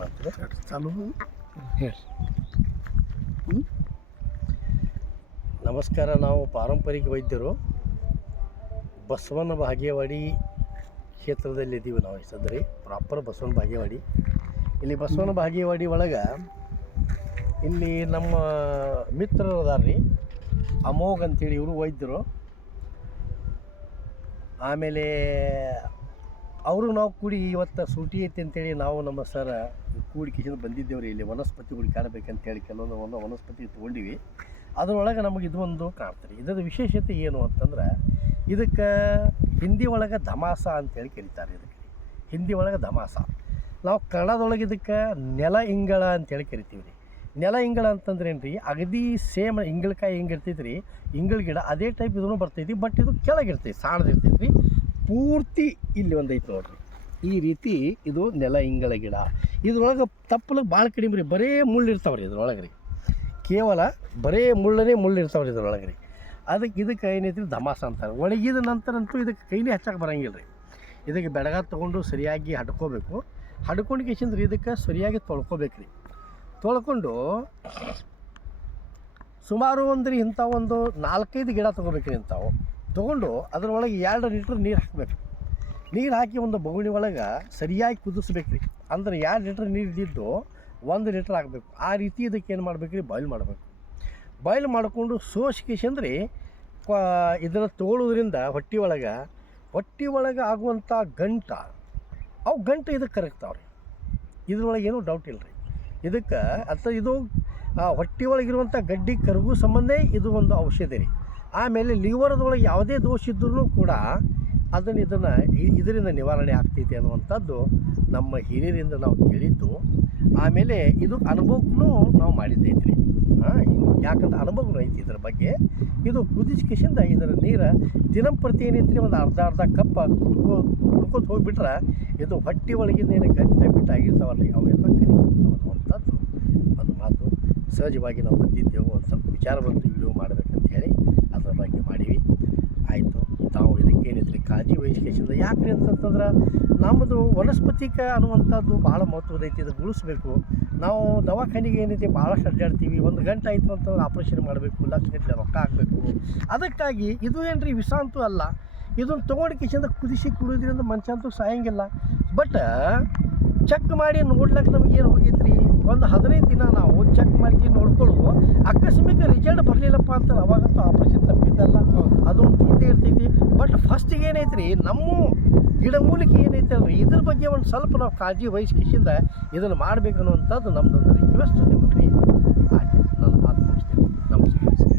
ಮಾಡ್ತೀರಿ? ಚಾಲು. ಹೇಳಿ. ನಮಸ್ಕಾರ ನಾವು ಪಾರಂಪರಿಕ ವೈದ್ಯರು. ಬಸವನ ಭಾಗ್ಯವಾಡಿ ಕ್ಷೇತ್ರದಲ್ಲಿ ಇದ್ದೀವಿ ನಾವು ಸದ್ರಿ. ಪ್ರಾಪರ್ ಬಸವನ ಭಾಗ್ಯವಾಡಿ ಇಲ್ಲಿ ಬಸವನ ಭಾಗ್ಯವಾಡಿ ಒಳಗೆ ಇಲ್ಲಿ ನಮ್ಮ ಮಿತ್ರರು ಅದಾರ ರೀ. ಅಮೋಘ್ ಅಂತೇಳಿ ಇವರು ವೈದ್ಯರು. ಆಮೇಲೆ ಅವರು ನಾವು ಕೂಡಿ ಇವತ್ತು ಸೂಟಿ ಐತಿ ಅಂತೇಳಿ ನಾವು ನಮ್ಮ ಸರ ಕೂಡಿ ಕಿಶನ್ ಬಂದಿದ್ದೇವೆ ರೀ ಇಲ್ಲಿ ವನಸ್ಪತಿಗಳು ಕಾಣಬೇಕಂತೇಳಿ ಕೆಲವೊಂದು ಒಂದು ವನಸ್ಪತಿ ತೊಗೊಂಡಿವಿ. ಅದರೊಳಗೆ ನಮಗೆ ಇದು ಒಂದು ಕಾಣ್ತಾರೆ ಇದರ ವಿಶೇಷತೆ ಏನು ಅಂತಂದ್ರೆ, ಇದಕ್ಕೆ ಹಿಂದಿ ಒಳಗೆ ಧಮಾಸ ಅಂತೇಳಿ ಕರೀತಾರೆ ಇದಕ್ಕೆ. ಹಿಂದಿ ಒಳಗೆ ಧಮಾಸ. ನಾವು ಕನ್ನಡದೊಳಗೆ ಇದಕ್ಕೆ ನೆಲ ಇಂಗಳ ಅಂತೇಳಿ ಕರಿತೀವಿ ರೀ. ನೆಲ ಇಂಗಳ ಅಂತಂದ್ರೆ ಏನು ರೀ ಅಗದಿ ಸೇಮ್ ಇಂಗಳಕಾಯಿ ಹೆಂಗೆ ರೀ ಇಂಗಳ ಗಿಡ ಅದೇ ಟೈಪ್ ಇದೂ ಬರ್ತೈತಿ ಬಟ್ ಇದು ಕೆಳಗಿರ್ತೈತಿ ಸಾಣದಿರ್ತೈತಿ ರೀ ಪೂರ್ತಿ ಇಲ್ಲಿ ಒಂದೈತೆ ನೋಡ್ರಿ. ಈ ರೀತಿ ಇದು ನೆಲ ಇಂಗಳ ಗಿಡ. ಇದ್ರೊಳಗೆ ತಪ್ಪಲು ಭಾಳ ಕಡಿಮೆ ರೀ. ಬರೇ ಮುಳ್ಳು ಇರ್ತಾವೆ ರೀ ಇದ್ರೊಳಗೆ ರೀ. ಕೇವಲ ಬರೇ ಮುಳ್ಳನೇ ಮುಳ್ಳು ಇರ್ತಾವೆ ರೀ ಇದ್ರೊಳಗೆ ರೀ. ಅದಕ್ಕೆ ಇದಕ್ಕೆ ಏನೈತಿ ಧಮಾಸ ಅಂತಾರೆ. ಒಣಗಿದ ನಂತರ ಅಂತೂ ಇದಕ್ಕೆ ಕೈನೇ ಹಚ್ಚಕ್ಕೆ ಬರಂಗಿಲ್ಲ ರೀ. ಇದಕ್ಕೆ ಬೆಡಗ ತೊಗೊಂಡು ಸರಿಯಾಗಿ ಹಡ್ಕೋಬೇಕು. ಹಡ್ಕೊಂಡು ಕೇಸಿಂದ್ರೆ ಇದಕ್ಕೆ ಸರಿಯಾಗಿ ತೊಳ್ಕೊಬೇಕು ರೀ. ತೊಳ್ಕೊಂಡು ಸುಮಾರು ಒಂದು ಇಂಥ ಒಂದು ನಾಲ್ಕೈದು ಗಿಡ ತೊಗೋಬೇಕ್ರಿ ಇಂಥವು. ತೊಗೊಂಡು ಅದರೊಳಗೆ ಎರಡು ಲೀಟ್ರ್ ನೀರು ಹಾಕಬೇಕು. ನೀರು ಹಾಕಿ ಒಂದು ಬಗುಣಿ ಒಳಗೆ ಸರಿಯಾಗಿ ಕುದಿಸ್ಬೇಕು ರೀ ಅಂದ್ರೆ ಎರಡು ಲೀಟ್ರ್ ನೀರು ಇದ್ದಿದ್ದು ಒಂದು ಲೀಟ್ರ್ ಹಾಕಬೇಕು ಆ ರೀತಿ ಇದಕ್ಕೆ ಏನು ಮಾಡ್ಬೇಕು ರೀ ಬಾಯ್ಲ್ ಮಾಡಬೇಕು. ಬಾಯ್ಲ್ ಮಾಡಿಕೊಂಡು ಸೋಸ್ಕೇಸಂದ್ರಿ ಇದನ್ನು ತೊಗೊಳೋದ್ರಿಂದ ಹೊಟ್ಟೆ ಒಳಗೆ ಹೊಟ್ಟೆ ಒಳಗೆ ಆಗುವಂಥ ಗಂಟ, ಅವು ಗಂಟು ಇದಕ್ಕೆ ಕರಗ್ತಾವೆ ರೀ ಇದ್ರೊಳಗೆ ಏನೂ ಡೌಟ್ ಇಲ್ಲ ರೀ ಇದಕ್ಕೆ ಅಥವಾ ಇದು ಹೊಟ್ಟೆ ಒಳಗಿರುವಂಥ ಗಡ್ಡಿ ಕರಗು ಸಂಬಂಧ ಇದು ಒಂದು ಔಷಧಿ ರೀ ಆಮೇಲೆ ಲಿವರ್ದೊಳಗೆ ಯಾವುದೇ ದೋಷ ಇದ್ರೂ ಕೂಡ ಅದನ್ನು ಇದನ್ನು ಇದರಿಂದ ನಿವಾರಣೆ ಆಗ್ತೈತಿ ಅನ್ನುವಂಥದ್ದು ನಮ್ಮ ಹಿರಿಯರಿಂದ ನಾವು ಕೇಳಿದ್ದು. ಆಮೇಲೆ ಇದು ಅನುಭವಕ್ಕೂ ನಾವು ಮಾಡಿದ್ದೈತ್ರಿ ಹಾಂ ಯಾಕಂದ್ರೆ ಅನುಭವನೂ ಐತಿ ಇದ್ರ ಬಗ್ಗೆ. ಇದು ಕುದಿಸ್ಕಿಸಿಂದ ಇದರ ನೀರು ದಿನಂಪ್ರತಿ ಏನೈತ್ರಿ ಒಂದು ಅರ್ಧ ಅರ್ಧ ಕಪ್ ಕುಡ್ಕೋ, ಕುಡ್ಕೋತ ಹೋಗಿಬಿಟ್ರೆ ಇದು ಹೊಟ್ಟೆ ಒಳಗಿಂದ ಏನು ಗಂಟೆ ಬಿಟ್ಟು ಆಗಿರ್ತಾವಲ್ಲ ರೀ ಅವೆಲ್ಲ ಕರಿ ಅನ್ನುವಂಥದ್ದು ಒಂದು ಮಾತು. ಸಹಜವಾಗಿ ನಾವು ಬಂದಿದ್ದೆವು ಒಂದು ಸ್ವಲ್ಪ ವಿಚಾರ ಬಂತು ವಿಡಿಯೋ ಮಾಡ್ಬೇಕಂತ ಹೇಳಿ ಅದ್ರ ಬಗ್ಗೆ ಮಾಡೀವಿ ಆಯಿತು ತಾವು ರೀ ಕಾಳಜಿ ವಹಿಸ್ಕೇಸಿಂದ ಯಾಕ್ರಿ ಅಂತಂತಂದ್ರೆ ನಮ್ಮದು ವನಸ್ಪತಿಕ ಅನ್ನುವಂಥದ್ದು ಭಾಳ ಮಹತ್ವದೈತಿ ಇದು ಉಳಿಸ್ಬೇಕು ನಾವು ದವಾಖಾನೆಗೆ ಏನೈತಿ ಭಾಳಷ್ಟು ಅಡ್ಡಾಡ್ತೀವಿ ಒಂದು ಗಂಟೆ ಆಯಿತು ಅಂತಂದ್ರೆ ಆಪ್ರೇಷನ್ ಮಾಡಬೇಕು, ಲಕ್ಷ ಗಟ್ಟಲೆ ರೊಕ್ಕ ಹಾಕಬೇಕು. ಅದಕ್ಕಾಗಿ ಇದು ಏನ್ರಿ ರೀ ವಿಷ ಅಂತೂ ಅಲ್ಲ, ಇದನ್ನು ತೊಗೊಂಡು ಕಿಶಿಂದ ಕುದಿಸಿ ಕುಡಿಯೋದ್ರಿಂದ ಮನುಷ್ಯ ಅಂತೂ ಸಾಯಂಗಿಲ್ಲ. ಬಟ್ ಚೆಕ್ ಮಾಡಿ ನೋಡ್ಲಿಕ್ಕೆ ನಮ್ಗೆ ಏನು ಹೋಗೈತ್ರಿ? ಒಂದು ಹದಿನೈದು ದಿನ ನಾವು ಚೆಕ್ ಮಾಡಿ ನೋಡ್ಕೊಳ್ಳುವ ಆಕಸ್ಮಿಕ ರಿಸಲ್ಟ್ ಬರಲಿಲ್ಲಪ್ಪ ಅಂತ ಅವಾಗಂತೂ ಆಪರೇಷನ್ ಇರ್ತೈತಲ್ಲ ಅದು ಇದ್ದೇ ಇರ್ತೈತಿ. ಬಟ್ ಫಸ್ಟಿಗೆ ಏನೈತ್ರಿ, ನಮ್ಮ ಗಿಡಮೂಲಿಕೆ ಏನೈತಲ್ರಿ ಇದ್ರ ಬಗ್ಗೆ ಒಂದು ಸ್ವಲ್ಪ ನಾವು ಕಾಳಜಿ ವಹಿಸ್ಕಿಸಿಂದ ಇದನ್ನು ಮಾಡಬೇಕು ಅನ್ನುವಂಥದ್ದು ನಮ್ಮದೊಂದು ರಿಕ್ವೆಸ್ಟ್ ರೀ ಹಾಗೆ ನಾನು ಮಾತು ಮುಗಿಸ್ತೇನೆ. ನಮಸ್ಕಾರ.